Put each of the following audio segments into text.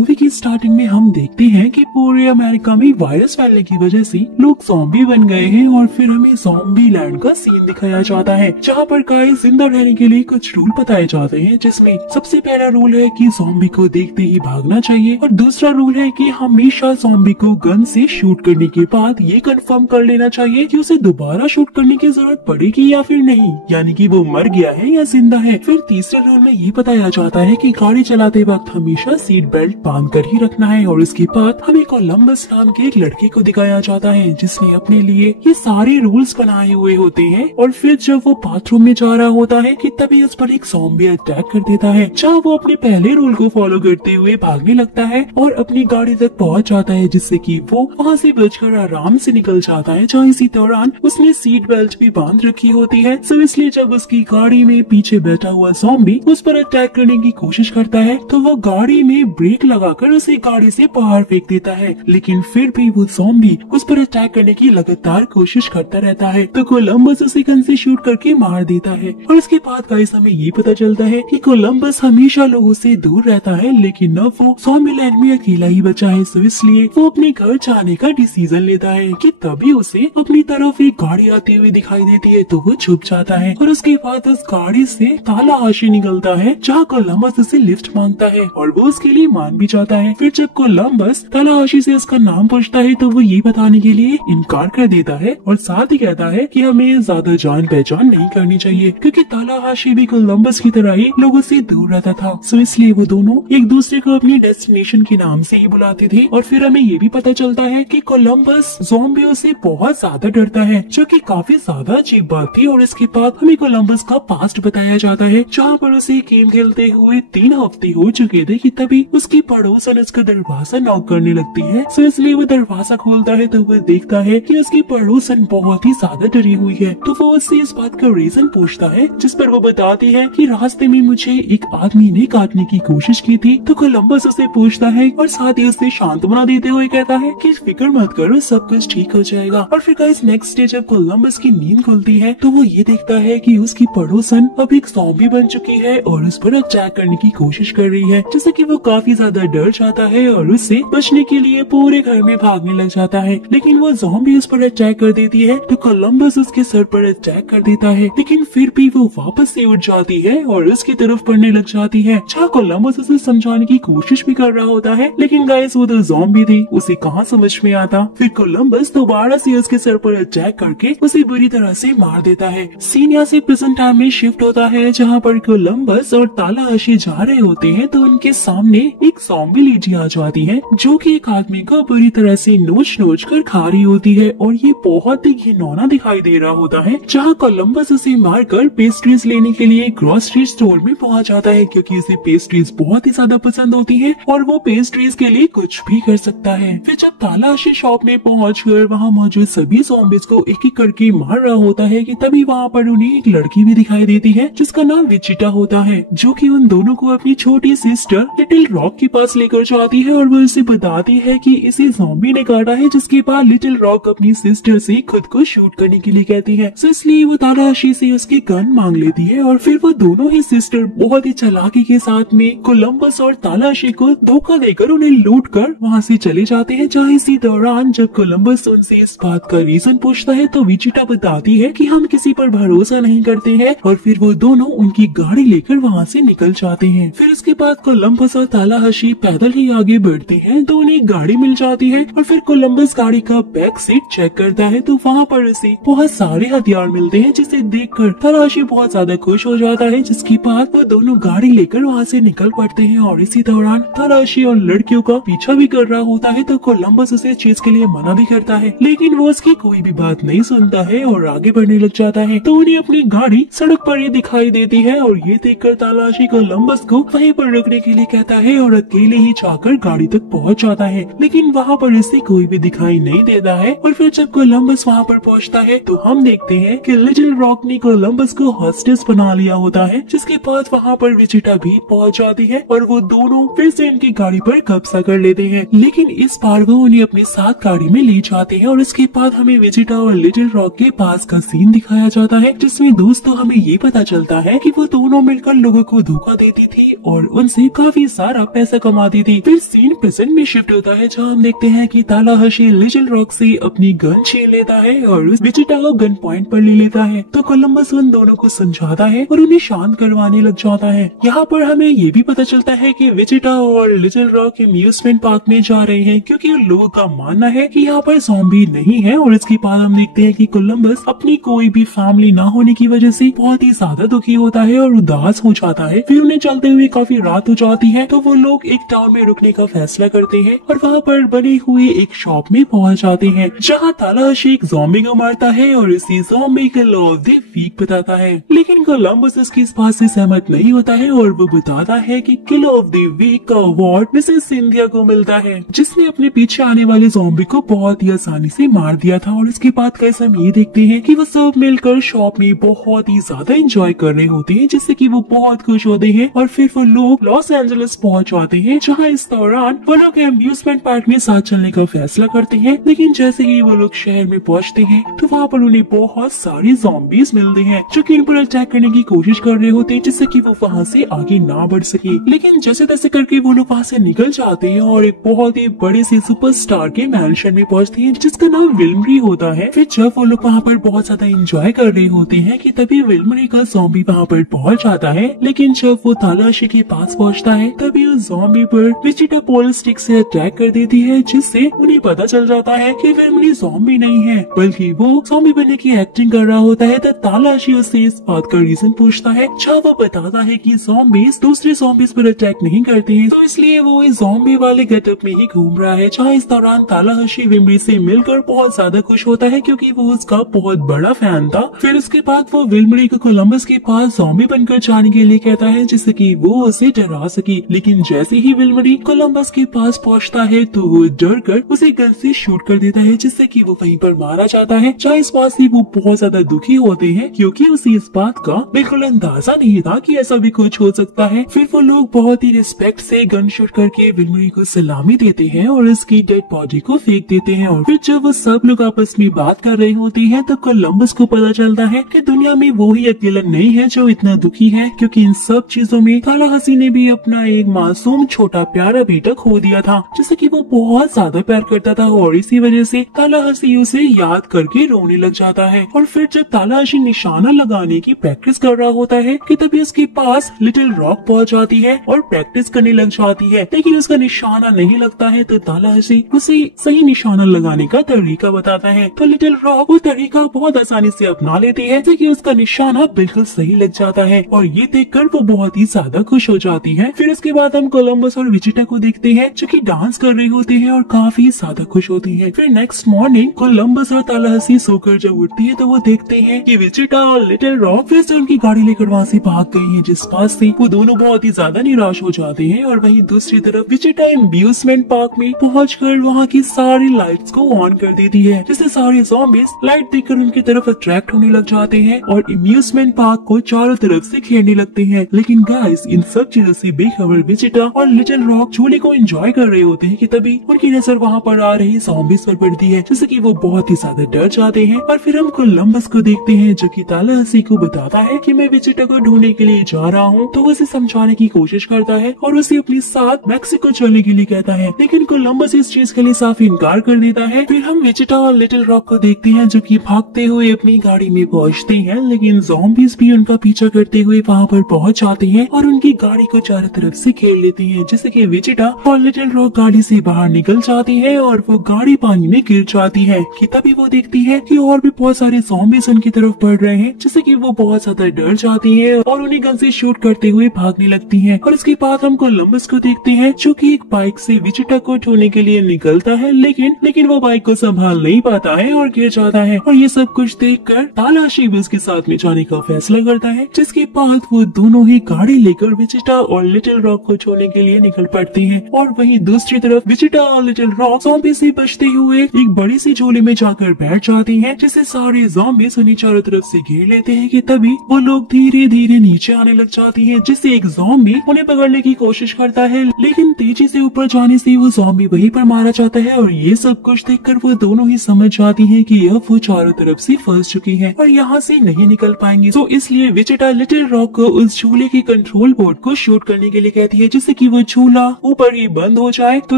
Movie की starting में हम देखते हैं कि पूरे अमेरिका में वायरस फैलने की वजह से लोग ज़ॉम्बी बन गए हैं और फिर हमें ज़ॉम्बी लैंड का सीन दिखाया जाता है, जहाँ पर गाइस जिंदा रहने के लिए कुछ रूल बताए जाते हैं, जिसमें सबसे पहला रूल है कि ज़ॉम्बी को देखते ही भागना चाहिए और दूसरा रूल है कि हमेशा ज़ॉम्बी को गन से शूट करने के बाद ये कंफर्म कर लेना चाहिए कि उसे दोबारा शूट करने की जरूरत पड़ेगी या फिर नहीं, यानी कि वो मर गया है या जिंदा है। फिर तीसरे रूल में ये बताया जाता है कि गाड़ी चलाते वक्त हमेशा सीट बेल्ट बांध कर ही रखना है और इसके बाद हमें कोलंबस नाम के एक लड़के को दिखाया जाता है जिसने अपने लिए ये सारे रूल्स बनाए हुए होते हैं। और फिर जब वो बाथरूम में जा रहा होता है कि तभी उस पर एक ज़ॉम्बी अटैक कर देता है, जहाँ वो अपने पहले रूल को फॉलो करते हुए भागने लगता है और अपनी गाड़ी तक पहुँच जाता है, जिससे कि वो वहाँ से बचकर आराम से निकल जाता है, जहाँ इसी दौरान उसने सीट बेल्ट भी बांध रखी होती है। सो इसलिए जब उसकी गाड़ी में पीछे बैठा हुआ ज़ॉम्बी उस पर अटैक करने की कोशिश करता है तो वो गाड़ी में ब्रेक लगाकर उसे गाड़ी से बाहर फेंक देता है, लेकिन फिर भी वो ज़ॉम्बी उस पर अटैक करने की लगातार कोशिश करता रहता है। तो कोलंबस उसे गन से शूट करके मार देता है और उसके बाद गाइस हमें ये पता चलता है कि कोलंबस हमेशा लोगों से दूर रहता है, लेकिन अब वो ज़ॉम्बी लैंड में अकेला ही बचा है। तो इसलिए वो अपने घर जाने का डिसीजन लेता है कि तभी उसे अपनी तरफ एक गाड़ी आती हुई दिखाई देती है, तो वो छुप जाता है और उसके बाद उस गाड़ी से तालाहाशी निकलता है, जहाँ कोलंबस उसे लिफ्ट मांगता है और वो उसके लिए मान भी जाता है। फिर जब कोलंबस तालाहाशी से उसका नाम पूछता है तो वो ये बताने के लिए इनकार कर देता है और साथ ही कहता है कि हमें ज्यादा जान पहचान नहीं करनी चाहिए, क्योंकि तालाहाशी भी कोलंबस की तरह ही लोगों से दूर रहता था। सो इसलिए वो दोनों एक दूसरे को अपनी डेस्टिनेशन के नाम से ही बुलाते थे। और फिर हमें ये भी पता चलता है कि कोलंबस ज़ॉम्बियों से बहुत ज्यादा डरता है, जो कि काफी ज्यादा अजीब बात थी। और इसके बाद हमें कोलंबस का पास्ट बताया जाता है, जहाँ पर उसे गेम खेलते हुए 3 हफ्ते हो चुके थे कि तभी उसकी पड़ोसन उसका दरवाजा नॉक करने लगती है। सो इसलिए वो दरवाजा खोलता है तो वो देखता है कि उसकी पड़ोसन बहुत ही ज्यादा डरी हुई है। तो वो उससे इस बात का रीजन पूछता है, जिस पर वो बताती है कि रास्ते में मुझे एक आदमी ने काटने की कोशिश की थी। तो कोलंबस उसे पूछता है और साथ ही उसे सांत्वना देते हुए कहता है कि फिक्र मत करो, सब कुछ ठीक हो जाएगा। और फिर गाइस नेक्स्ट डे जब कोलंबस की नींद खुलती है तो वो ये देखता है कि उसकी पड़ोसन अब एक ज़ॉम्बी बन चुकी है और उस पर अटैक करने की कोशिश कर रही है, जैसे कि वो काफी ज्यादा डर जाता है और उससे बचने के लिए पूरे घर में भागने लग जाता है। लेकिन वो ज़ॉम्बी उस पर अटैक कर देती है तो कोलंबस उसके सर पर अटैक कर देता है, लेकिन फिर भी वो वापस से उठ जाती है और उसकी तरफ पड़ने लग जाती है, जहाँ कोलंबस उसे समझाने की कोशिश भी कर रहा होता है, लेकिन गाइस वो तो ज़ॉम्बी थी, उसे कहाँ समझ में आता। फिर कोलंबस दोबारा से उसके सर पर अटैक करके उसे बुरी तरह से मार देता है। सीन यहाँ से प्रेजेंट टाइम में शिफ्ट होता है, जहाँ पर कोलंबस और तालाहाशी जा रहे होते हैं तो उनके सामने एक ज़ॉम्बी लेडी आ जाती है, जो कि एक आदमी को बुरी तरह से नोच नोच कर खा रही होती है और ये बहुत ही घिनौना दिखाई दे रहा होता है। जहाँ कोलंबस उसे मारकर पेस्ट्रीज लेने के लिए ग्रोसरी स्टोर में पहुँच जाता है, क्योंकि उसे पेस्ट्रीज बहुत ही ज्यादा पसंद होती है और वो पेस्ट्रीज के लिए कुछ भी कर सकता है। फिर जब तालाहाशी शॉप में पहुंचकर वहाँ मौजूद सभी ज़ॉम्बीज को एक एक करके मार रहा होता है कि तभी वहाँ पर उन्हें एक लड़की भी दिखाई देती है, जिसका नाम विचिटा होता है, जो कि उन दोनों को अपनी छोटी सिस्टर लिटिल रॉक के पास लेकर जाती है और वो उसे बताती है कि इसे ज़ॉम्बी ने काटा है, जिसके बाद लिटिल रॉक अपनी सिस्टर से खुद को शूट करने के लिए कहती है। सो इसलिए वो तालाहाशी से उसकी गन मांग लेती है और फिर वो दोनों ही सिस्टर बहुत ही चालाकी के साथ में कोलंबस और तालाहाशी को धोखा देकर उन्हें लूट कर वहाँ से चले जाते हैं। जहाँ इसी दौरान जब कोलंबस उनसे इस बात का रीजन पूछता है तो विचिटा बताती है कि हम किसी पर भरोसा नहीं करते हैं और फिर वो दोनों उनकी गाड़ी लेकर वहाँ से निकल जाते हैं। फिर उसके बाद कोलंबस और तालाहाशी पैदल ही आगे बढ़ते हैं तो उन्हें गाड़ी मिल जाती है और फिर कोलंबस गाड़ी का बैक सीट चेक करता है तो वहाँ पर उसे बहुत सारे हथियार मिलते हैं, जिसे देखकर तालाहाशी बहुत ज्यादा खुश हो जाता है। जिसके बाद वो दोनों गाड़ी लेकर वहाँ से निकल पड़ते हैं और इसी दौरान तालाहाशी और लड़कियों का पीछा भी कर रहा होता है तो कोलंबस उसे चीज के लिए मना भी करता है, लेकिन वो उसकी कोई भी बात नहीं सुनता है और आगे बढ़ने लग जाता है। तो उन्हें अपनी गाड़ी सड़क पर ही दिखाई देती है और ये देखकर तालाहाशी कोलंबस को वहीं पर रुकने के लिए कहता है और अकेले ही जाकर गाड़ी तक पहुंच जाता है, लेकिन वहाँ पर इसे कोई भी दिखाई नहीं देता है। और फिर जब कोलंबस वहाँ पर पहुँचता है तो हम देखते हैं कि लिटिल रॉक ने कोलंबस को हॉस्टेस बना लिया होता है, जिसके बाद वहाँ पर विचिटा भी पहुँच जाती है और वो दोनों फिर से इनकी गाड़ी पर कब्जा कर लेते हैं, लेकिन इस बार वो उन्हें अपने साथ गाड़ी में ले जाते हैं। और इसके बाद हमें विचिटा और लिटिल रॉक के पास का सीन दिखाया जाता है, जिसमें दोस्तों हमें ये पता चलता है कि वो दोनों मिलकर लोगों को धोखा देती थी और उनसे काफी सारा पैसा कमाती थी। फिर सीन प्रेजेंट में शिफ्ट होता है, जहाँ हम देखते हैं कि तालाहाशी लिटिल रॉक से अपनी गन छीन लेता है और उस विजिटा को गन पॉइंट पर ले लेता है। तो कोलंबस उन दोनों को समझाता है और उन्हें शांत करवाने लग जाता है। यहाँ पर हमें ये भी पता चलता है कि विजिटा और लिटिल रॉक अम्यूजमेंट पार्क में जा रहे हैं, क्योंकि उन लोगों का मानना है कि यहाँ पर ज़ॉम्बी नहीं है। और इसके बाद हम देखते हैं कि कोलंबस अपनी कोई भी फैमिली ना होने की वजह से बहुत ही ज्यादा दुखी होता है और उदास हो जाता है। फिर उन्हें चलते हुए काफी रात हो जाती है, तो वो लोग एक टाउन में रुकने का फैसला करते हैं और वहाँ पर बने हुए एक शॉप में पहुँच जाते हैं, जहाँ तालाहाशी एक ज़ॉम्बी को मारता है और इसी ज़ॉम्बी के लॉ ऑफ द वीक बताता है। लेकिन कोलंबस इसकी इस बात से सहमत नहीं होता है और वो बताता है कि किल ऑफ द वीक का अवार्ड मिसेस सिंधिया को मिलता है, जिसने अपने पीछे आने वाले ज़ॉम्बी को बहुत ही आसानी से मार दिया था। और इसके बाद कैसे हम ये देखते हैं कि वो सब मिलकर शॉप में बहुत ही ज्यादा एंजॉय कर रहे होते हैं, जिससे कि वो बहुत खुश होते हैं। और फिर वो लोग लॉस एंजलिस पहुंच जाते हैं, जहां इस दौरान वो लोग अम्यूजमेंट पार्क में साथ चलने का फैसला करते हैं। लेकिन जैसे ही वो लोग शहर में पहुंचते हैं, तो वहाँ पर उन्हें बहुत सारे ज़ॉम्बीज मिलते हैं, जो कि इन पर अटैक करने की कोशिश कर रहे होते हैं, जिससे कि वो वहाँ से आगे ना बढ़ सके। लेकिन जैसे तैसे करके वो लोग वहाँ से निकल जाते हैं और एक बहुत ही बड़े से सुपरस्टार के मैंशन में पहुंचते हैं, जिसका नाम विल्मरी होता है। फिर जब वो लोग वहाँ पर बहुत ज्यादा एंजॉय कर रहे होते हैं कि तभी विल्मरी का ज़ॉम्बी वहाँ पर पहुंच जाता है। लेकिन जब वो तालाहाशी के पास पहुँचता है, तभी उस ज़ॉम्बी पर विजिटा पोल स्टिक से अटैक कर देती है, जिससे उन्हें पता चल जाता है कि विल्मरी ज़ॉम्बी नहीं है, बल्कि वो ज़ॉम्बी बनने की एक्टिंग कर रहा होता है। तो तालाहाशी उससे इस बात का रीजन पूछता है, जहाँ वो बताता है कि ज़ॉम्बीज दूसरे ज़ॉम्बीज पर अटैक नहीं करते हैं, तो इसलिए वो इस ज़ॉम्बी वाले गेटअप में ही घूम रहा है। जहाँ इस दौरान तालाहाशी विल्मरी से मिलकर बहुत ज्यादा खुश होता है, क्योंकि वो उसका बहुत बड़ा फैन था। फिर उसके बाद वो विल्मरी को कोलंबस के पास ज़ॉम्बी बनकर जाने के लिए कहता है, जिससे कि वो उसे डरा सके। लेकिन जैसे ही विल्मरी कोलंबस के पास पहुंचता है, तो वो डर कर उसे गन से शूट कर देता है, जिससे कि वो वहीं पर मारा जाता है। जहाँ इस बात से वो बहुत ज्यादा दुखी होते हैं, क्योंकि उसे इस बात का बिल्कुल अंदाजा नहीं था कि ऐसा भी कुछ हो सकता है। फिर वो लोग बहुत ही रिस्पेक्ट से गन शूट करके विल्मरी को सलामी देते हैं और उसकी डेड बॉडी को फेंक देते हैं। और फिर जब वो सब लोग आपस में बात कर रहे होते हैं, तो कोलंबस को पता चलता है कि दुनिया में वो ही अकेला नहीं है जो इतना दुखी है, क्योंकि इन सब चीजों में तालाहाशी ने भी अपना एक मासूम छोटा प्यारा बेटा खो दिया था, जिसे कि वो बहुत ज्यादा प्यार करता था। और इसी वजह से तालाहाशी उसे याद करके रोने लग जाता है। और फिर जब तालाहाशी निशाना लगाने की प्रैक्टिस कर रहा होता है, कि तभी उसके पास लिटिल रॉक पहुंच जाती है और प्रैक्टिस करने लग जाती है, लेकिन उसका निशाना नहीं लगता है। तो तालाहाशी उसे सही निशाना लगाने का तरीका बताता है, तो लिटिल रॉक वो तरीका बहुत आसानी से अपना लेती है, जैसे कि उसका निशाना बिल्कुल सही लग जाता है। और ये देखकर वो बहुत ही ज्यादा खुश हो जाती है। फिर उसके बाद हम कोलंबस और विजिटा को देखते हैं, जो कि डांस कर रहे होते हैं और काफी ज्यादा खुश होती है। फिर नेक्स्ट मॉर्निंग कोलंबस और तालाहाशी सोकर जब उठती है, तो वो देखते हैं कि विजिटा और लिटिल रॉक फिर से उनकी गाड़ी लेकर वहाँ से भाग गई है, जिस बात से वो दोनों बहुत ही ज्यादा निराश हो जाते हैं। और वहीं दूसरी तरफ विजिटा अम्यूजमेंट पार्क में पहुंचकर वहाँ की सारी लाइट्स को ऑन कर देती है, जिससे सारे ज़ॉम्बीज लाइट देखकर उनकी तरफ अट्रैक्ट होने लग जाते हैं और अम्यूजमेंट पार्क को चारों तरफ से घेरने लगते हैं। लेकिन गाइस, इन सब चीजों से बेखबर विजिटा और लिटिल रॉक झूले को एंजॉय कर रहे होते हैं कि तभी उनकी नजर वहाँ पर आ रही ज़ॉम्बीज पर पड़ती है, जिससे कि वो बहुत ही ज्यादा डर जाते हैं। और फिर हम कोलंबस को देखते हैं, जो कि तालाहाशी को बताता है कि मैं विजिटा को ढूंढने के लिए जा रहा हूँ। तो वो उसे समझाने की कोशिश करता है और उसे अपने साथ मैक्सिको चलने के लिए कहता है, लेकिन कोलंबस इस चीज के लिए साफ इनकार कर देता है। फिर हम विजिटा और लिटिल रॉक को देखते हैं, जो कि भागते हुए अपनी गाड़ी में पहुंचते हैं, लेकिन ज़ॉम्बीज भी उनका पीछा करते हुए वहाँ पर पहुंच जाते हैं और उनकी गाड़ी को चारों तरफ से घेर लेती हैं, जिससे कि विजिटा और लिटिल रॉक गाड़ी से बाहर निकल जाती है और वो गाड़ी पानी में गिर जाती है। कि तभी वो देखती है कि और भी बहुत सारे ज़ॉम्बीज उनकी तरफ बढ़ रहे हैं, जिससे कि वो बहुत ज्यादा डर जाती है और उन्हें गन से शूट करते हुए भागने लगती है। और इसके बाद हम कोलंबस को देखते हैं, जो कि एक बाइक से विजिटा को ढूंढने के लिए निकलता है, लेकिन वो बाइक को संभाल नहीं पाता है और गिर जाता है। और ये सब कुछ देखकर तालाहाशी भी उसके साथ में जाने का फैसला करता है, जिसके बाद वो दोनों ही गाड़ी लेकर विजिटा और लिटिल रॉक को छोड़ने के लिए निकल पड़ते हैं। और वहीं दूसरी तरफ विजिटा और लिटिल रॉक ज़ॉम्बी से बचते हुए एक बड़ी सी झोले में जाकर बैठ जाती हैं, जिससे सारे ज़ॉम्बीज उन्हें चारों तरफ से घेर लेते हैं। कि तभी वो लोग धीरे धीरे नीचे आने लग जाती हैं, जिससे एक ज़ॉम्बी उन्हें पकड़ने की कोशिश करता है, लेकिन तेजी से ऊपर जाने से वो ज़ॉम्बी वहीं पर मारा जाता है। और ये सब कुछ देखकर वो दोनों ही समझ जाती हैं कि अब वो चारों तरफ से फंस चुकी है और यहाँ से नहीं निकल पाएंगी। तो इसलिए विजिटा लिटिल रॉक को उस झूले के कंट्रोल बोर्ड को शूट करने के लिए कहती है, जिससे कि वो झूला ऊपर ही बंद हो जाए तो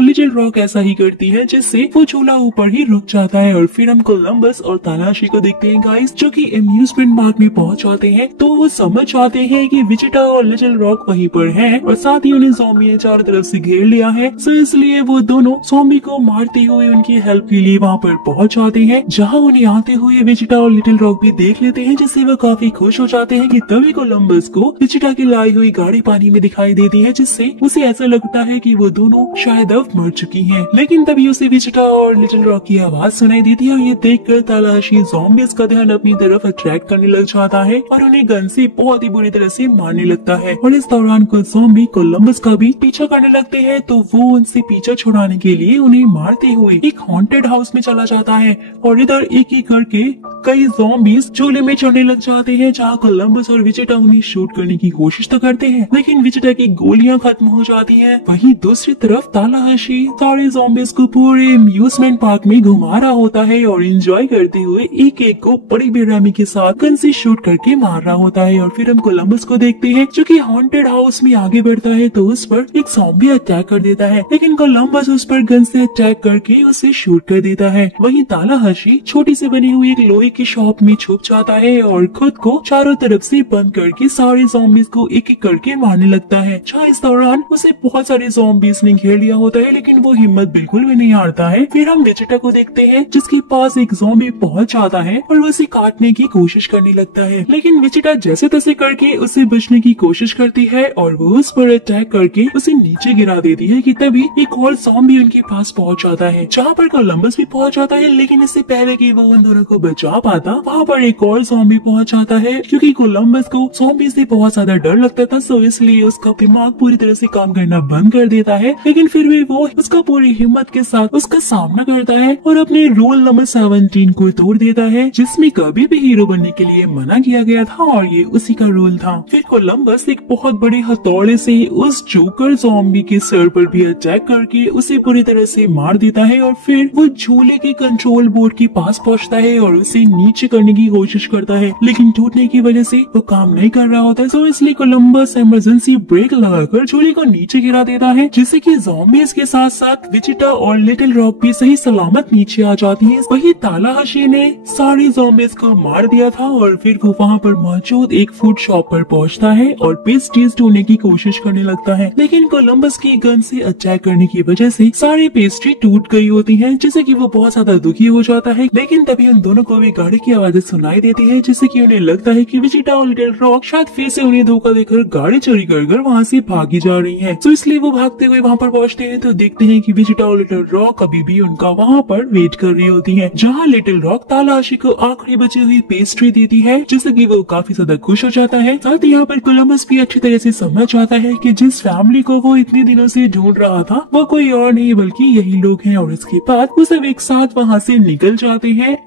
लिटिल रॉक ऐसा ही करती है, जिससे वो झूला ऊपर ही रुक जाता है। और फिर हम कोलंबस और तालाशी को देखते हैं गाइस, जो कि अम्यूजमेंट पार्क में पहुंच जाते हैं। तो वो समझ जाते हैं कि विजिटा और लिटिल रॉक वहीं पर है और साथ ही उन्हें ज़ॉम्बी ने चारों तरफ से घेर लिया है। सो इसलिए वो दोनों ज़ॉम्बी को मारते हुए उनकी हेल्प के लिए वहाँ पर पहुंच जाते हैं, जहाँ उन्हें आते हुए विजिटा और लिटिल रॉक भी देख लेते हैं, जिससे वो काफी खुश हो जाते हैं कि तभी कोलंबस को विजिटा की लाई हुई गाड़ी पानी में दिखाई देती है, जिससे उसे ऐसा लगता है कि वो दोनों शायद अब मर चुकी हैं। लेकिन तभी उसे विजिटा और लिटिल रॉक की आवाज सुनाई देती है और ये देखकर तालाशी ज़ॉम्बीज़ का ध्यान अपनी तरफ अट्रैक्ट करने लग जाता है और उन्हें गन से बहुत ही बुरी तरह से मारने लगता है। और इस दौरान कुछ ज़ॉम्बी कोलंबस का भी पीछा करने लगते हैं, तो वो उनसे पीछा छुड़ाने के लिए उन्हें मारते हुए एक हॉन्टेड हाउस में चला जाता है। और इधर एक एक करके कई ज़ॉम्बीज़ झूले में चढ़ने लग जाते हैं, जहाँ कोलंबस और विजिटा उन्हें शूट करने की कोशिश तो करते हैं, लेकिन विजिटा की गोलियां खत्म हो जाती हैं। वहीं दूसरी तरफ तालाशी सारे ज़ॉम्बीज़ को पूरे अम्यूजमेंट पार्क में घुमा रहा होता है और एंजॉय करते हुए एक एक को बड़ी बेरहमी के साथ गन से शूट करके मार रहा होता है। और फिर हम कोलंबस को देखते हैं, जो कि हॉन्टेड हाउस में आगे बढ़ता है, तो उस पर एक ज़ॉम्बी अटैक कर देता है, लेकिन कोलंबस उस पर गन से अटैक करके उसे शूट कर देता है। वहीं तालाशी छोटी से बनी हुई एक लोहे की शॉप में छुप जाता है और खुद को चारों तरफ से बंद करके सारे ज़ॉम्बीज़ को एक एक करके मारने लगता है। जहाँ इस दौरान उसे बहुत सारे ज़ॉम्बीज़ ने घेर लिया होता है, लेकिन वो हिम्मत बिल्कुल भी नहीं हारता है। फिर हम विजिटा को देखते हैं, जिसके पास एक ज़ॉम्बी पहुंच जाता है और वो उसे काटने की कोशिश करने लगता है, लेकिन विजिटा जैसे तैसे करके उसे बचने की कोशिश करती है और वो उस पर अटैक करके उसे नीचे गिरा देती है कि तभी एक और ज़ॉम्बी उनके पास पहुंच जाता है, जहाँ पर कोलंबस भी पहुंच जाता है। लेकिन इससे पहले कि वो उन दोनों को बचा पाता, वहाँ पर एक और ज़ॉम्बी पहुंच जाता है, क्योंकि कोलंबस को ज़ॉम्बी से बहुत ज्यादा डर लगता था, सो इसलिए उसका दिमाग पूरी तरह से काम करना बंद कर देता है। लेकिन फिर भी वो उसका पूरी हिम्मत के साथ उसका सामना करता है और अपने रूल नंबर 17 को तोड़ देता है, जिसमें कभी भी हीरो बनने के लिए मना किया गया था और ये उसी का रूल था। फिर कोलंबस एक बहुत बड़े हथौड़े से उस जोकर ज़ॉम्बी के सर पर भी अटैक करके उसे पूरी तरह से मार देता है और फिर वो झूले के कंट्रोल बोर्ड के पास पहुंचता है और उसे नीचे करने की कोशिश करता है, लेकिन टूटने की वजह से वो काम नहीं कर रहा होता है। तो इसलिए कोलंबस इमरजेंसी ब्रेक लगाकर झूले को नीचे गिरा देता है, जिससे कि ज़ॉम्बीज़ के साथ साथ विजिटा और लिटिल रॉक भी सही सलामत नीचे आ जाती है। वही तालाशी ने सारी ज़ॉम्बीज़ को मार दिया था और फिर वो वहाँ पर मौजूद एक फूड शॉप पर पहुँचता है और पेस्ट्रीज ढूंढने की कोशिश करने लगता है, लेकिन कोलंबस की गन से अटैक करने की वजह से सारी पेस्ट्री टूट गई होती है, जिससे कि वो बहुत ज्यादा दुखी हो जाता है। लेकिन तभी उन दोनों को भी गाड़ी की आवाज़ सुनाई देती है, जिससे कि उन्हें लगता है कि विजिटा और लिटिल रॉक शायद फिर से उन्हें धोखा देकर गाड़ी चोरी कर वहाँ से भागी जा रही है। तो इसलिए वो भागते हुए वहाँ पर पहुँचते हैं, तो देखते हैं कि विजिटा और लिटिल रॉक अभी भी उनका वहाँ पर वेट कर रही होती है, जहाँ लिटिल रॉक तालाशी को आखिरी बची हुई पेस्ट्री देती है, जिससे कि वो काफी ज्यादा खुश हो जाता है। साथ ही यहाँ पर कोलंबस भी अच्छी तरह से समझ जाता है कि जिस फैमिली को वो इतने दिनों से ढूंढ रहा था वो कोई और नहीं बल्कि यही लोग हैं, और इसके बाद वो सब एक साथ वहाँ से निकल जाते हैं।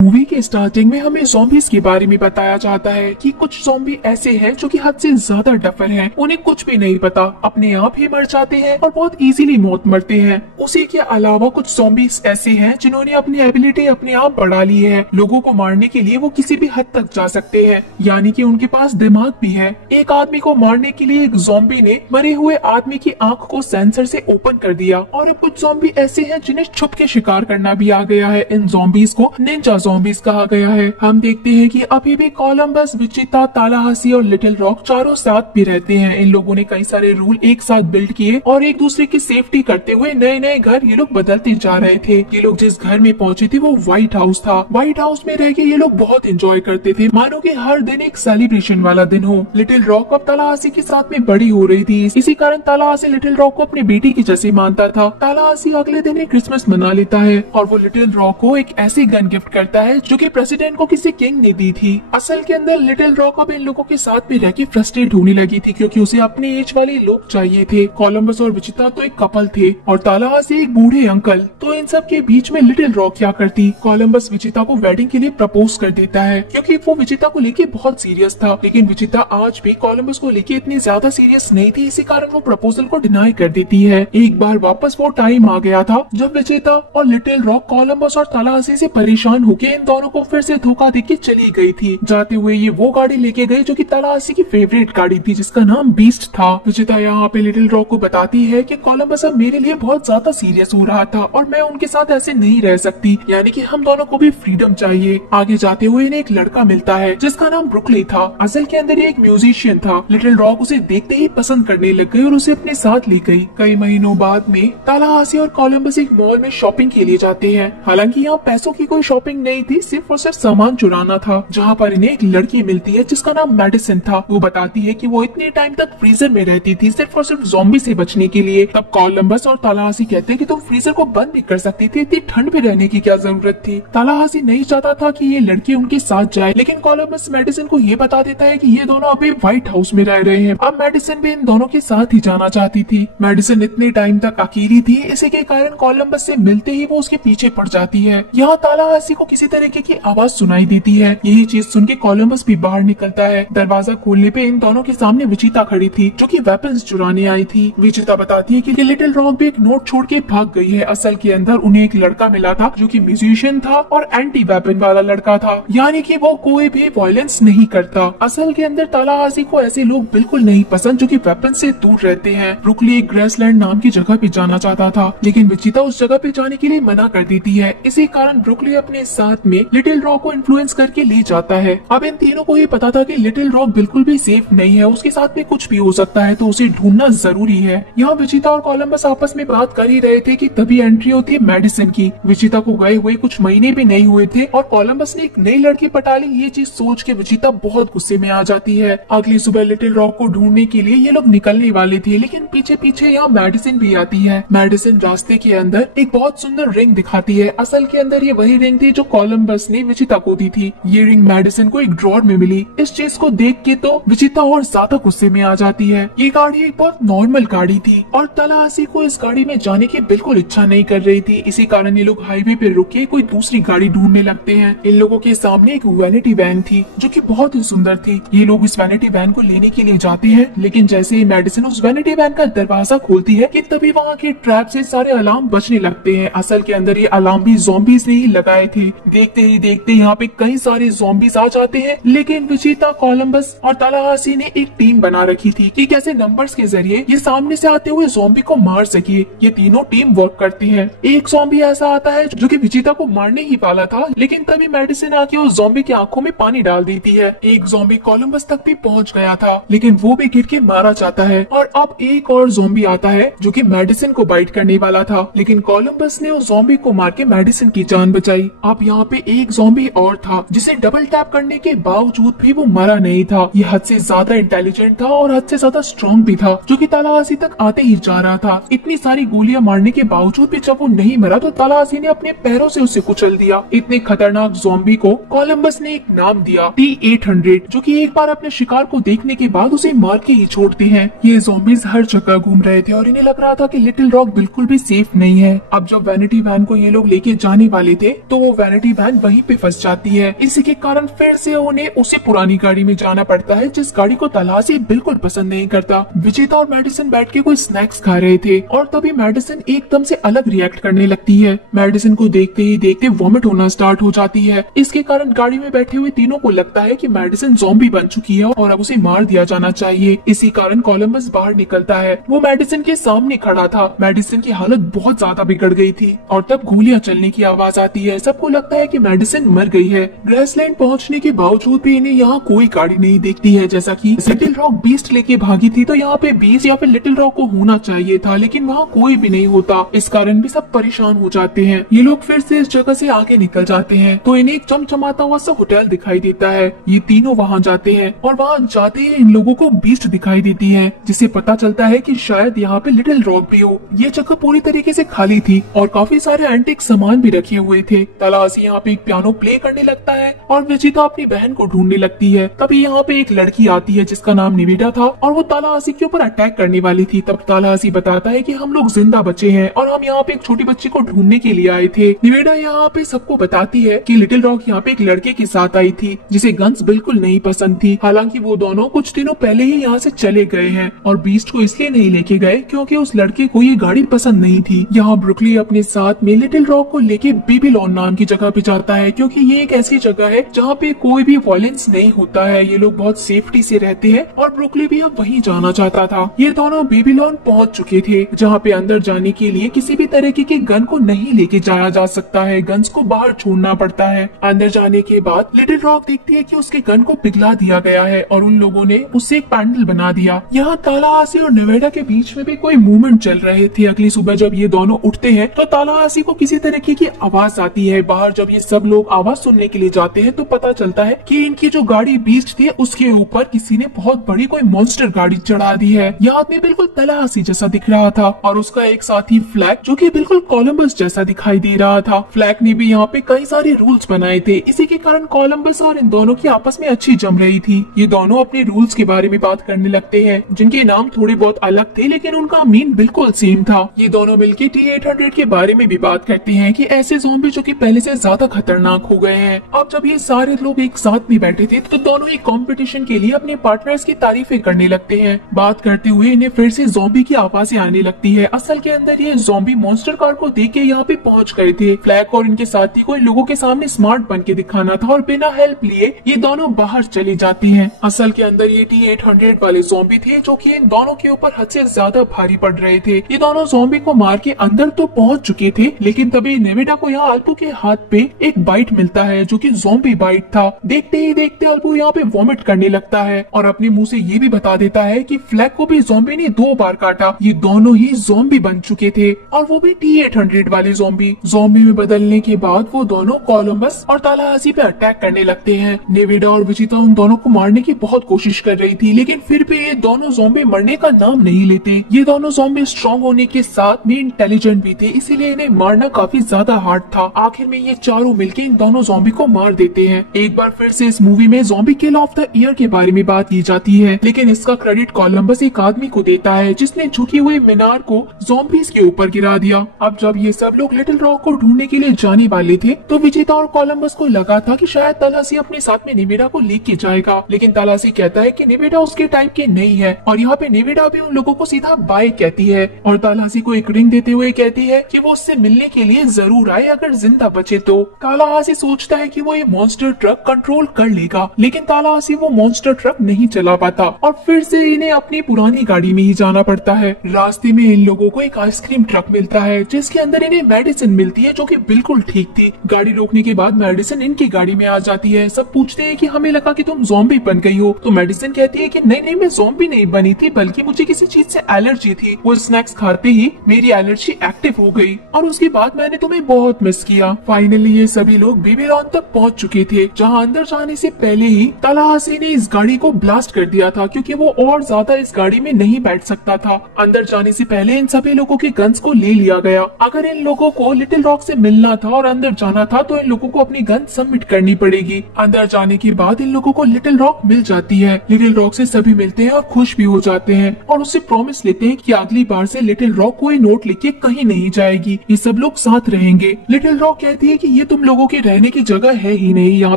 मूवी के स्टार्टिंग में हमें ज़ॉम्बीज़ के बारे में बताया जाता है कि कुछ ज़ॉम्बी ऐसे हैं जो कि हद से ज्यादा डफर हैं, उन्हें कुछ भी नहीं पता, अपने आप ही मर जाते हैं और बहुत इजीली मौत मरते हैं। उसी के अलावा कुछ ज़ॉम्बीज़ ऐसे हैं जिन्होंने अपनी एबिलिटी अपने आप बढ़ा ली है, लोगों को मारने के लिए वो किसी भी हद तक जा सकते हैं, यानी कि उनके पास दिमाग भी है। एक आदमी को मारने के लिए एक ज़ॉम्बी ने मरे हुए आदमी की आंख को सेंसर से ओपन कर दिया। और अब कुछ ज़ॉम्बी ऐसे हैं जिन्हें छुप के शिकार करना भी आ गया है। इन ज़ॉम्बीज़ को निंजा ज़ॉम्बीज़ कहा गया है। हम देखते हैं कि अभी भी कोलंबस, विजिटा, तालाशी और लिटिल रॉक चारों साथ भी रहते हैं। इन लोगों ने कई सारे रूल एक साथ बिल्ड किए और एक दूसरे की सेफ्टी करते हुए नए नए घर ये लोग बदलते जा रहे थे। ये लोग जिस घर में पहुंचे थे वो व्हाइट हाउस था। व्हाइट हाउस में रह के ये लोग बहुत एंजॉय करते थे, मानो कि हर दिन एक सेलिब्रेशन वाला दिन हो। लिटिल रॉक अब तालाशी के साथ में बड़ी हो रही थी, इसी कारण तालाशी लिटिल रॉक को अपनी बेटी की जैसे मानता था। तालाशी अगले दिन एक क्रिसमस मना लेता है और वो लिटिल रॉक को एक ऐसी गन गिफ्ट करता है जो कि प्रेसिडेंट को किसी किंग ने दी थी। असल के अंदर लिटिल रॉक अब इन लोगों के साथ में रह के फ्रस्ट्रेट होने लगी थी, क्योंकि उसे अपने एज वाले लोग चाहिए थे। कोलंबस और विजिटा तो एक कपल थे और तालाशी एक बूढ़े अंकल। तो इन सब के बीच में लिटिल रॉक क्या करती, कोलंबस विजिटा को वेडिंग के लिए प्रपोज कर देता है, क्योंकि वो विजिटा को लेके बहुत सीरियस था। लेकिन विजिटा आज भी कोलंबस को लेके इतनी ज्यादा सीरियस नहीं थी, इसी कारण वो प्रपोजल को डिनाई कर देती है। एक बार वापस वो टाइम आ गया था जब विजिटा और लिटिल रॉक कोलंबस और तालाशी से परेशान होकर ये इन दोनों को फिर से धोखा देके चली गई थी। जाते हुए ये वो गाड़ी लेके गए जो कि तालाहासी की फेवरेट गाड़ी थी, जिसका नाम बीस्ट था। विचिता यहाँ पे लिटिल रॉक को बताती है कि कोलंबस अब मेरे लिए बहुत ज्यादा सीरियस हो रहा था और मैं उनके साथ ऐसे नहीं रह सकती, यानी कि हम दोनों को भी फ्रीडम चाहिए। आगे जाते हुए इन्हें एक लड़का मिलता है जिसका नाम ब्रुकली था। असल के अंदर ये एक म्यूजिशियन था। लिटिल रॉक उसे देखते ही पसंद करने लग गई और उसे अपने साथ ले गई। कई महीनों बाद में तालाहासी और कोलंबस एक मॉल में शॉपिंग के लिए जाते हैं। हालांकि यहाँ पैसों की कोई शॉपिंग नहीं थी, सिर्फ और सिर्फ सामान चुराना था। जहाँ पर इन्हें एक लड़की मिलती है जिसका नाम मेडिसिन था। वो बताती है कि वो इतने टाइम तक फ्रीजर में रहती थी सिर्फ और सिर्फ ज़ॉम्बी से बचने के लिए। तब कोलंबस और तालाहासी कहते हैं कि तुम फ्रीजर को बंद भी कर सकती थी, इतनी ठंड में रहने की क्या जरूरत थी। तालाहासी नहीं चाहता था कि ये लड़की उनके साथ जाए, लेकिन कोलंबस मेडिसिन को ये बता देता है कि ये दोनों अभी व्हाइट हाउस में रह रहे हैं। अब मेडिसिन भी इन दोनों के साथ ही जाना चाहती थी। मेडिसिन इतने टाइम तक अकेली थी, इसी के कारण कोलंबस से मिलते ही वो उसके पीछे पड़ जाती है। यहाँ तालाहासी को किसी तरीके की आवाज सुनाई देती है। यही चीज सुन के कोलंबस भी बाहर निकलता है। दरवाजा खोलने पे इन दोनों के सामने विचिता खड़ी थी जो कि वेपन्स चुराने आई थी। विचिता बताती है कि लिटिल रॉक भी एक नोट छोड़ के भाग गई है। असल के अंदर उन्हें एक लड़का मिला था जो कि म्यूजिशियन था और एंटी वेपन वाला लड़का था, यानी कि वो कोई भी वायलेंस नहीं करता। असल के अंदर तालाहासी को ऐसे लोग बिल्कुल नहीं पसंद जो कि वेपन से दूर रहते हैं। ब्रुकली एक ग्रेसलैंड नाम की जगह पे जाना चाहता था, लेकिन विचिता उस जगह पे जाने के लिए मना कर देती है। इसी कारण ब्रुकली अपने साथ में लिटिल रॉक को इन्फ्लुएंस करके ले जाता है। अब इन तीनों को ये पता था कि लिटिल रॉक बिल्कुल भी सेफ नहीं है, उसके साथ में कुछ भी हो सकता है, तो उसे ढूंढना जरूरी है। यहाँ विचिता और कोलंबस आपस में बात कर ही रहे थे कि तभी एंट्री होती है मेडिसिन की। विचिता को गए हुए कुछ महीने भी नहीं हुए थे और कोलंबस ने एक नई लड़की पटा ली। ये चीज सोच के विचिता बहुत गुस्से में आ जाती है। अगली सुबह लिटिल रॉक को ढूंढने के लिए ये लोग निकलने वाले थे, लेकिन पीछे पीछे यहाँ मेडिसिन भी आती है। मेडिसिन रास्ते के अंदर एक बहुत सुंदर रिंग दिखाती है। असल के अंदर ये वही रिंग थी जो कोलंबस ने विचिता को दी थी। ये रिंग मेडिसिन को एक ड्रॉर में मिली। इस चीज को देख के तो विचिता और ज्यादा गुस्से में आ जाती है। ये गाड़ी एक बहुत नॉर्मल गाड़ी थी और तालाहासी को इस गाड़ी में जाने की बिल्कुल इच्छा नहीं कर रही थी। इसी कारण ये लोग हाईवे पे रुक के कोई दूसरी गाड़ी ढूंढने लगते हैं। इन लोगों के सामने एक वैनिटी वैन थी जो कि बहुत ही सुंदर थी। ये लोग इस वैनिटी वैन को लेने के लिए जाते हैं, लेकिन जैसे ही मेडिसिन उस वैनिटी वैन का दरवाजा खोलती है कि तभी वहाँ के ट्रैप से सारे अलार्म बजने लगते हैं। असल के अंदर ये अलार्म भी ज़ॉम्बीज ने ही लगाए थे। देखते ही देखते यहाँ पे कई सारे ज़ॉम्बीज आ जाते हैं, लेकिन विचिता, कोलंबस और तालाहासी ने एक टीम बना रखी थी कि कैसे नंबर्स के जरिए ये सामने से आते हुए ज़ॉम्बी को मार सके। ये तीनों टीम वर्क करती है। एक ज़ॉम्बी ऐसा आता है जो कि विचिता को मारने ही वाला था, लेकिन तभी मेडिसिन आके उस ज़ॉम्बी की आंखों में पानी डाल देती है। एक ज़ॉम्बी कोलंबस तक भी पहुंच गया था, लेकिन वो भी गिर के मारा जाता है। और अब एक और ज़ॉम्बी आता है जो कि मेडिसिन को बाइट करने वाला था, लेकिन कोलंबस ने उस ज़ॉम्बी को मार के मेडिसिन की जान बचाई। अब यहाँ पे एक ज़ॉम्बी और था जिसे डबल टैप करने के बावजूद भी वो मरा नहीं था। ये हद से ज्यादा इंटेलिजेंट था और हद से ज्यादा स्ट्रॉन्ग भी था, जो कि तालाहासी तक आते ही जा रहा था। इतनी सारी गोलियां मारने के बावजूद भी जब वो नहीं मरा तो तालाहासी ने अपने पैरों से उसे कुचल दिया। इतने खतरनाक ज़ॉम्बी को कोलंबस ने एक नाम दिया T-800, जो कि एक बार अपने शिकार को देखने के बाद उसे मार के ही छोड़ते हैं। ये ज़ॉम्बीज हर जगह घूम रहे थे और इन्हें लग रहा था कि लिटिल रॉक बिल्कुल भी सेफ नहीं है। अब जब वैनिटी वैन को ये लोग लेके जाने वाले थे तो वो वैनिटी वैन वहीं पे फंस जाती है। इसी के कारण फिर से उन्हें उसी पुरानी गाड़ी में जाना पड़ता है जिस गाड़ी को तालाहासी बिल्कुल पसंद नहीं करता। विजेता और मेडिसिन बैठ के कोई स्नैक्स खा रहे थे और तभी मेडिसिन एकदम से अलग रिएक्ट करने लगती है। मेडिसिन को देखते ही देखते वॉमिट होना स्टार्ट हो जाती है। इसके कारण गाड़ी में बैठे हुए तीनों को लगता है कि मेडिसिन ज़ॉम्बी बन चुकी है और अब उसे मार दिया जाना चाहिए। इसी कारण कोलंबस बाहर निकलता है। वो मेडिसिन के सामने खड़ा था। मेडिसिन की हालत बहुत ज्यादा बिगड़ गई थी और तब गोलियां चलने की आवाज आती है। सबको लगता है कि मेडिसिन मर गई है। ग्रेसलैंड पहुंचने के बावजूद भी इन्हें यहाँ कोई गाड़ी नहीं दिखती है। जैसा कि लिटिल रॉक बीस्ट लेके भागी थी तो यहाँ पे बीस्ट या फिर लिटिल रॉक को होना चाहिए था, लेकिन वहाँ कोई भी नहीं होता। इस कारण भी सब परेशान हो जाते हैं। ये लोग फिर से इस जगह से आगे निकल जाते हैं तो इन्हें एक चमचमाता हुआ सा होटल दिखाई देता है। ये तीनों वहाँ जाते हैं और वहाँ जाते ही इन लोगों को बीस्ट दिखाई देती है, जिससे पता चलता है कि शायद यहाँ पे लिटिल रॉक भी हो। ये जगह पूरी तरीके से खाली थी और काफी सारे एंटीक सामान भी रखे हुए थे। तालाहासी यहाँ पे एक पियानो प्ले करने लगता है और विजिता अपनी बहन को ढूंढने लगती है। तभी यहाँ पे एक लड़की आती है जिसका नाम निवेदा था और वो तालाहासी के ऊपर अटैक करने वाली थी। तब तालाहासी बताता है कि हम लोग जिंदा बचे हैं और हम यहाँ पे एक छोटी बच्ची को ढूंढने के लिए आए थे। निवेदा यहाँ पे सबको बताती है कि लिटिल रॉक यहाँ पे एक लड़के के साथ आई थी जिसे गन्स बिल्कुल नहीं पसंद थी। हालांकि वो दोनों कुछ दिनों पहले ही यहाँ से चले गए हैं और बीस्ट को इसलिए नहीं लेके गए क्योंकि उस लड़के को ये गाड़ी पसंद नहीं थी। यहाँ ब्रुकली अपने साथ में लिटिल रॉक को लेके बेबीलोन नाम की जगह पे जाता है क्योंकि ये एक ऐसी जगह है जहाँ पे कोई भी वायलेंस नहीं होता है, ये लोग बहुत सेफ्टी से रहते हैं और ब्रुकली भी अब वहीं जाना चाहता था। ये दोनों बेबीलोन पहुंच चुके थे जहाँ पे अंदर जाने के लिए किसी भी तरीके के गन को नहीं लेके जाया जा सकता है, गन्स को बाहर छोड़ना पड़ता है। अंदर जाने के बाद लिटिल रॉक देखती है कि उसके गन को पिघला दिया गया है और उन लोगों ने उससे एक पैंडल बना दिया। यहाँ तालाहासी और नेवेडा के बीच में भी कोई मूवमेंट चल रहे थे। अगली सुबह जब ये दोनों उठते हैं तो तालाहासी को किसी तरीके की आवाज आती है बाहर। जब ये सब लोग आवाज सुनने के लिए जाते हैं तो पता चलता है कि इनकी जो गाड़ी बीच थी उसके ऊपर किसी ने बहुत बड़ी कोई मॉन्स्टर गाड़ी चढ़ा दी है। यह आदमी बिल्कुल तालाहासी जैसा दिख रहा था और उसका एक साथी फ्लैग जो कि बिल्कुल कोलंबस जैसा दिखाई दे रहा था। फ्लैग ने भी यहाँ पे कई सारे रूल्स बनाए थे, इसी के कारण कोलंबस और इन दोनों की आपस में अच्छी जम रही थी। ये दोनों अपने रूल्स के बारे में बात करने लगते हैं जिनके नाम थोड़े बहुत अलग थे लेकिन उनका मीन बिल्कुल सेम था। ये दोनों मिलकर T-800 के बारे में भी बात करते हैं कि ऐसे ज़ॉम्बी जो कि पहले से ज्यादा खतरनाक हो गए हैं। अब जब ये सारे लोग एक साथ में बैठे थे तो दोनों ही कंपटीशन के लिए अपने पार्टनर्स की तारीफें करने लगते हैं। बात करते हुए इन्हें फिर से ज़ॉम्बी की आवाजें आने लगती है। असल के अंदर ये ज़ॉम्बी मॉन्स्टर कार को देख के यहाँ पे पहुंच गए थे। फ्लैग और इनके साथी को इन लोगों के सामने स्मार्ट बन के दिखाना था और बिना हेल्प लिए ये दोनों बाहर चले जाते हैं। असल के अंदर ये T-800 वाले ज़ॉम्बी थे जो कि इन दोनों के ऊपर हद से ज्यादा भारी पड़ रहे थे। ये दोनों ज़ॉम्बी को मार के अंदर तो पहुंच चुके थे लेकिन तभी नेवेडा को यहाँ अल्पू के हाथ पे एक बाइट मिलता है जो कि ज़ॉम्बी बाइट था। देखते ही देखते अल्पू यहाँ पे वॉमिट करने लगता है और अपने मुंह से ये भी बता देता है कि फ्लैग को भी ज़ॉम्बी ने 2 बार काटा। ये दोनों ही ज़ॉम्बी बन चुके थे और वो भी T-800 वाले ज़ॉम्बी में बदलने के बाद वो दोनों कोलंबस और तालाहासी पे अटैक करने लगते हैं। नेवेडा और विजिता उन दोनों को मारने की बहुत कोशिश कर रही थी लेकिन फिर भी ये दोनों ज़ॉम्बी मरने का नाम नहीं लेते। ये दोनों ज़ॉम्बी स्ट्रॉन्ग होने के साथ में इंटेलिजेंट भी थे, इसीलिए इन्हें मारना काफी ज्यादा हार्ड था। आखिर में ये चारों मिलके इन दोनों ज़ॉम्बी को मार देते हैं। एक बार फिर से इस मूवी में zombie kill of the year के बारे में बात की जाती है लेकिन इसका क्रेडिट कोलंबस एक आदमी को देता है जिसने झुकी हुई मीनार को ज़ॉम्बीज के ऊपर गिरा दिया। अब जब ये सब लोग लिटिल रॉक को ढूंढने के लिए जाने वाले थे तो विजेता और कोलंबस को लगा था कि शायद तालासी अपने साथ में नेवेडा को लेके जाएगा लेकिन तालासी कहता है कि नेवेडा उसके टाइप के नहीं है और यहाँ पे नेवेडा भी उन लोगों को सीधा बाय कहती है और तालासी को एक रिंग देते हुए कहती है कि वो उससे मिलने के लिए जरूर आए अगर जिंदा बचे तो। तालासी सोचता है कि वो ये मॉन्स्टर ट्रक कंट्रोल कर लेगा लेकिन तालासी वो मॉन्स्टर ट्रक नहीं चला पाता और फिर से इन्हें अपनी पुरानी गाड़ी में ही जाना पड़ता है। रास्ते में इन लोगों को एक आइसक्रीम ट्रक मिलता है जिसके अंदर इन्हें मेडिसिन मिलती है जो कि बिल्कुल ठीक थी। गाड़ी रोकने के बाद मेडिसिन इनकी गाड़ी में आ जाती है। सब पूछते हैं कि हमें लगा कि तुम ज़ॉम्बी बन गई हो तो मेडिसिन कहती है कि नहीं मैं ज़ॉम्बी नहीं बनी थी बल्कि मुझे किसी चीज से एलर्जी थी। वो स्नैक्स खाते ही मेरी एलर्जी एक्टिव हो गई और उसके बाद मैंने तुम्हें बहुत मिस किया। फाइनली ये सभी लोग बेबीलोन तक पहुंच चुके थे जहां अंदर जाने से पहले ही तालाहासी ने इस गाड़ी को ब्लास्ट कर दिया था क्योंकि वो और ज्यादा इस गाड़ी में नहीं बैठ सकता था। अंदर जाने से पहले इन सभी लोगों के गन्स को ले लिया गया। अगर इन लोगों को लिटिल रॉक से मिलना था और अंदर जाना था तो इन लोगों को अपनी गन सबमिट करनी पड़ेगी। अंदर जाने के बाद इन लोगों को लिटिल रॉक मिल जाती है। लिटिल रॉक से सभी मिलते हैं और खुश भी हो जाते हैं और उससे प्रॉमिस लेते हैं कि अगली बार से लिटिल रॉक कोई नोट लिख के कहीं नहीं जाएगी, ये सब लोग साथ रहेंगे। लिटिल रॉक कहती है कि ये तुम लोगों के रहने की जगह है ही नहीं, यहाँ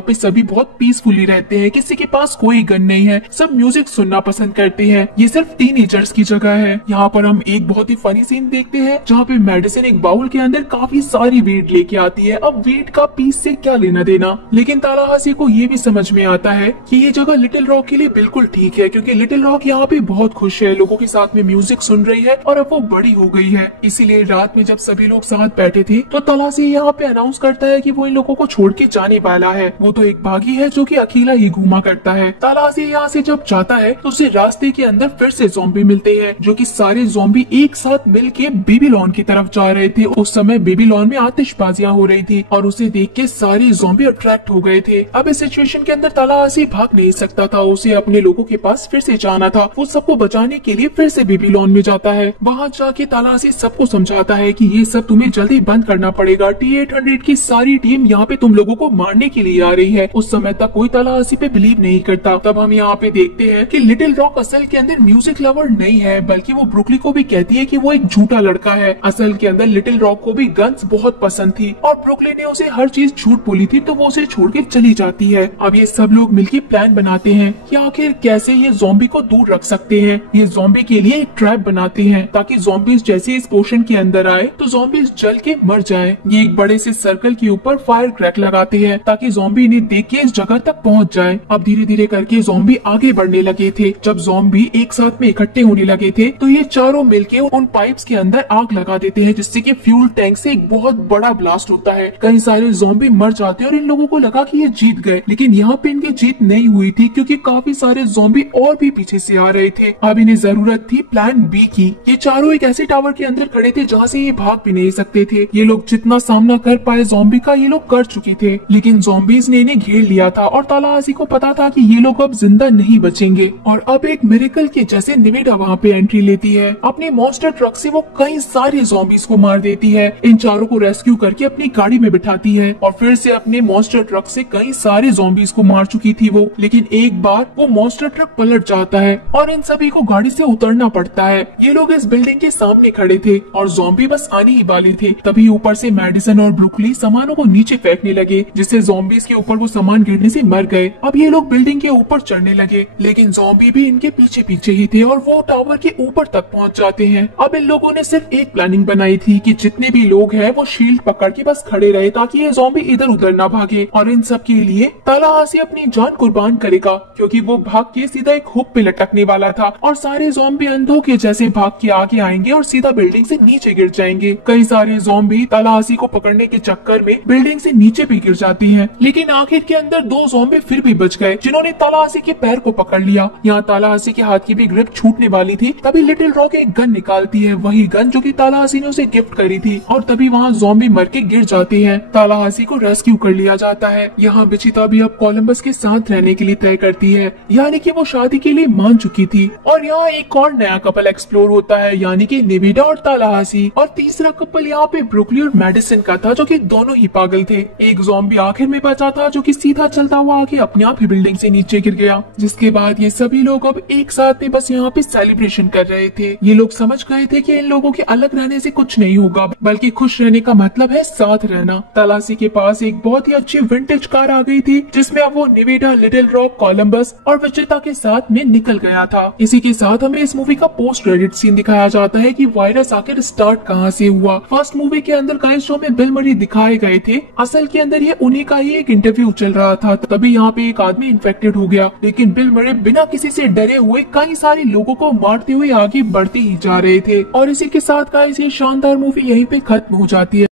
पे सभी बहुत पीसफुली रहते हैं, किसी के पास कोई गन नहीं है, सब म्यूजिक सुनना पसंद करते हैं, ये सिर्फ टीनेजर्स की जगह है। यहाँ पर हम एक बहुत ही फनी सीन देखते हैं जहाँ पे मेडिसिन एक बाउल के अंदर काफी सारी वीट लेके आती है। अब वीट का पीस से क्या लेना देना, लेकिन तालाहासी को ये भी समझ में आता है कि ये जगह लिटिल रॉक के लिए बिल्कुल ठीक है क्योंकि लिटिल रॉक यहाँ पे बहुत खुश है, लोगों के साथ में म्यूजिक सुन रही है और अब वो बड़ी हो गई है। इसीलिए रात में जब सभी लोग साथ बैठे थे तो तालाहासी यहाँ पे अनाउंस करता है कि वो इन लोगों को छोड़ के जाने वाला है। वो तो एक बागी है जो कि अकेला ही घूमा करता है। तालाहासी यहाँ से जब जाता है तो उसे रास्ते के अंदर फिर से ज़ॉम्बी मिलते हैं जो कि सारे ज़ॉम्बी एक साथ मिलके बेबीलोन की तरफ जा रहे थे। उस समय बेबीलोन में आतिशबाजियां हो रही थी और उसे देख के सारे ज़ॉम्बी अट्रैक्ट हो गए थे। अब इस सिचुएशन के अंदर तालाहासी भाग नहीं सकता था, उसे अपने लोगों के पास फिर से जाना था। वो सबको बचाने के लिए फिर से बेबीलोन में जाता है। वहाँ जाके तालाहासी सबको समझाता है कि ये सब तुम्हें जल्दी बंद करना पड़ेगा, T-800 की सारी टीम यहाँ पे तुम लोगों को मारने के लिए आ रही है। उस समय तक कोई तालाहासी पे बिलीव नहीं करता। तब हम यहाँ पे देखते हैं कि लिटिल रॉक असल के अंदर म्यूजिक लवर नहीं है, बल्कि वो ब्रुकली को भी कहती है कि वो एक झूठा लड़का है। असल के अंदर लिटिल रॉक को भी गन्स बहुत पसंद थी और ब्रुकली ने उसे हर चीज झूठ बोली थी तो वो उसे छोड़ के चली जाती है। अब ये सब लोग मिलकर प्लान बनाते हैं कि आखिर कैसे ये ज़ॉम्बी को दूर रख सकते हैं। ये ज़ॉम्बी के लिए एक ट्रैप बनाते हैं ताकि ज़ॉम्बीज जैसे इस पोशन के अंदर आए तो ज़ॉम्बीज जल के मर जाए। ये एक बड़े से सर्कल के ऊपर फायर क्रैक लगाते हैं ताकि ज़ॉम्बी इन्हें देख के इस जगह तक पहुंच जाए। अब धीरे धीरे करके ज़ॉम्बी आगे बढ़ने लगे थे। जब ज़ॉम्बी एक साथ में इकट्ठे होने लगे थे तो ये चारों मिलके उन पाइप्स के अंदर आग लगा देते हैं, जिससे कि फ्यूल टैंक से एक बहुत बड़ा ब्लास्ट होता है। कई सारे ज़ॉम्बी मर जाते हैं और इन लोगों को लगा कि ये जीत गए, लेकिन यहाँ पे इनकी जीत नहीं हुई थी क्योंकि काफी सारे ज़ॉम्बी और भी पीछे से आ रहे थे। अब इन्हें जरूरत थी प्लान बी की। ये चारों एक ऐसे टावर के अंदर खड़े थे जहाँ से ये भाग भी नहीं सकते थे। ये लोग जितना सामना कर पाए ज़ॉम्बी का ये लोग कर चुके थे, लेकिन ज़ॉम्बीज ने इन्हें घेर लिया था और तालाहासी को पता था कि ये लोग अब जिंदा नहीं बचेंगे। और अब एक मिरेकल के जैसे निवेदा वहाँ पे एंट्री लेती है। अपने मॉन्स्टर ट्रक से वो कई सारे ज़ॉम्बीज को मार देती है। इन चारों को रेस्क्यू करके अपनी गाड़ी में बिठाती है और फिर से अपने मॉन्स्टर ट्रक से कई सारे ज़ॉम्बीज को मार चुकी थी वो, लेकिन एक बार वो मॉन्स्टर ट्रक पलट जाता है और इन सभी को गाड़ी से उतरना पड़ता है। ये लोग इस बिल्डिंग के सामने खड़े थे और ज़ॉम्बी बस आने ही वाले थे। तभी ऊपर से मेडिसन और ब्रुकली सामानों को नीचे फेंकने लगे, जिससे ज़ॉम्बीज के ऊपर वो सामान गिरने से मर गए। अब ये लोग बिल्डिंग के ऊपर चढ़ने लगे, लेकिन ज़ॉम्बी भी इनके पीछे पीछे ही थे और वो टावर के ऊपर तक पहुंच जाते हैं। अब इन लोगों ने सिर्फ एक प्लानिंग बनाई थी कि जितने भी लोग हैं वो शील्ड पकड़ के बस खड़े रहे ताकि ये ज़ॉम्बी इधर उधर ना भागे। और इन सब के लिए तालाहासी अपनी जान कुर्बान करेगा क्योंकि वो भाग के सीधा एक हुक पे लटकने वाला था और सारे ज़ॉम्बी अंधों के जैसे भाग के आगे आएंगे और सीधा बिल्डिंग से नीचे गिर जाएंगे। कई सारे ज़ॉम्बी तालाहासी को पकड़ने के चक्कर में बिल्डिंग से नीचे भी गिर जाते हैं, लेकिन आखिर के अंदर दो ज़ॉम्बी फिर भी बच गए जिन्होंने तालाहासी के पैर को पकड़ लिया। यहाँ तालाहासी के हाथ की भी ग्रिप छूटने वाली थी, तभी लिटिल रॉक एक गन निकालती है, वही गन जो कि तालाहासी ने उसे गिफ्ट करी थी, और तभी वहाँ ज़ॉम्बी मर के गिर जाते हैं। तालाहासी को रेस्क्यू कर लिया जाता है। यहाँ विचिता भी अब कोलंबस के साथ रहने के लिए तय करती है, यानी कि वो शादी के लिए मान चुकी थी। और यहाँ एक और नया कपल एक्सप्लोर होता है, यानी कि निवेदा और तालाहासी। और तीसरा कपल यहाँ पे ब्रुकली और मेडिसन का था, जो कि दोनों ही पागल थे। एक ज़ॉम्बी आखिर में बचा था जो कि सीधा चलता हुआ आके अपने आप ही बिल्डिंग से नीचे गिर गया, जिसके बाद ये सभी लोग अब एक साथ में बस यहाँ पे सेलिब्रेशन कर रहे थे। ये लोग समझ गए थे कि इन लोगों के अलग रहने से कुछ नहीं होगा, बल्कि खुश रहने का मतलब है साथ रहना। तालाहासी के पास एक बहुत ही अच्छी विंटेज कार आ गई थी, जिसमें अब वो निवेदा, लिटिल रॉक, कोलंबस और विचिता के साथ में निकल गया था। इसी के साथ हमें इस मूवी का पोस्ट क्रेडिट सीन दिखाया जाता है कि वायरस आखिर स्टार्ट कहाँ से हुआ। फर्स्ट मूवी के अंदर गाइस शो में बिल मरी दिखाए गए थे, असल के अंदर ये उन्हीं का ही एक इंटरव्यू चल रहा था, तभी यहाँ पे एक आदमी इन्फेक्टेड हो गया, लेकिन बिल मरे बिना किसी से डरे हुए कई सारे लोगों को मारते हुए आगे बढ़ते ही जा रहे थे। और इसी के साथ गाइस ये शानदार मूवी यहीं पे खत्म हो जाती है।